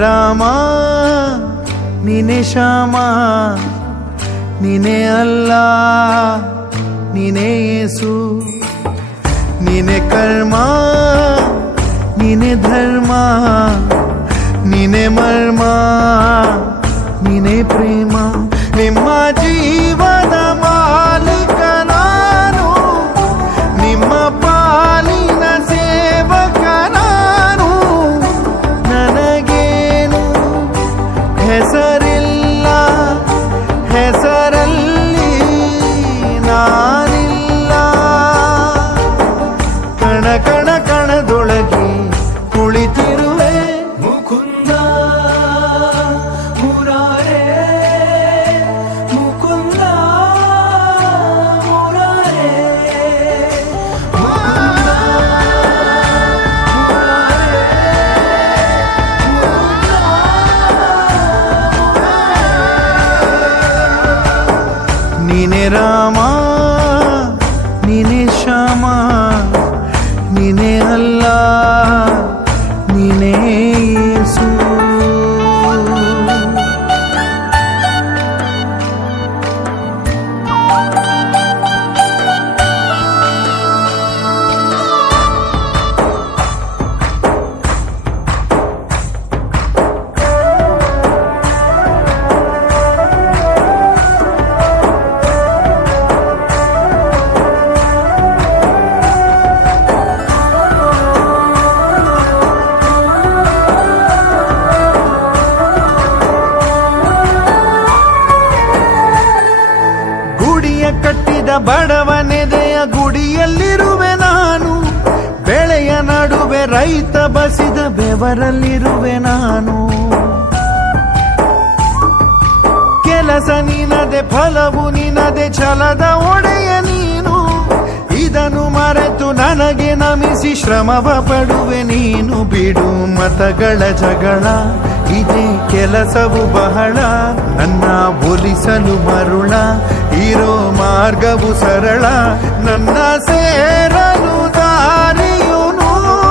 ರಾಮ ನೀನೆ ಶ್ಯಾಮ, ನೀನೆ ಅಲ್ಲ ನೀನೆ ಯೇಸು, ನೀನೆ ಕರ್ಮ ನೀನೆ ಧರ್ಮ, ನೀನೆ ಮರ್ಮ ನೀನೆ ಪ್ರೇಮ. ನಿಮ್ಮ ಜೀವದ ಮಾಲೀಕ ನಾನು, ನಿಮ್ಮ ಪಾಲಿನ ಸೇವಕ ನಾನು. ನನಗೇನು ಹೆಸರಿಲ್ಲ, ಹೆಸರಲ್ಲಿ ನಾನಿಲ್ಲ. ಕಣ ಕಣ ಕಣದೊಳಗೆ ಕುಳಿತಿರುವೆ ಮುಕುಂದ ಮುರಾರೇ, ಮುಕುಂದ ಮುರಾರೇ, ಮುಕುಂದ ಮುರಾರೇ, ಮುಕುಂದ. ನೀನೆ ರಾಮ ನೀನೆ ಶ್ಯಾಮ, ನೀನೆ ಅಲ್ಲ ನೀನೇ ಯೇಸು. ಕಟ್ಟಿದ ಬಡವನೆದೆಯ ಗುಡಿಯಲ್ಲಿರುವೆ ನಾನು, ಬೆಳೆಯ ನಡುವೆ ರೈತ ಬಸಿದ ಬೆವರಲ್ಲಿರುವೆ ನಾನು. ಕೆಲಸ ನಿನದೆ ಫಲವು ನಿನದೆ ಛಲದ ಒಡೆಯ ನೀನು, ಇದನ್ನು ಮರೆತು ನನಗೆ ನಮಿಸಿ ಶ್ರಮವ ಪಡುವೆ ನೀನು. ಬಿಡು ಮತಗಳ ಜಗಳ, ಇದೇ ಕೆಲಸವು ಬಹಳ, ನನ್ನ ಒಲಿಸಲು ಮರುಳ, ಇರೋ ಮಾರ್ಗವು ಸರಳ. ನನ್ನ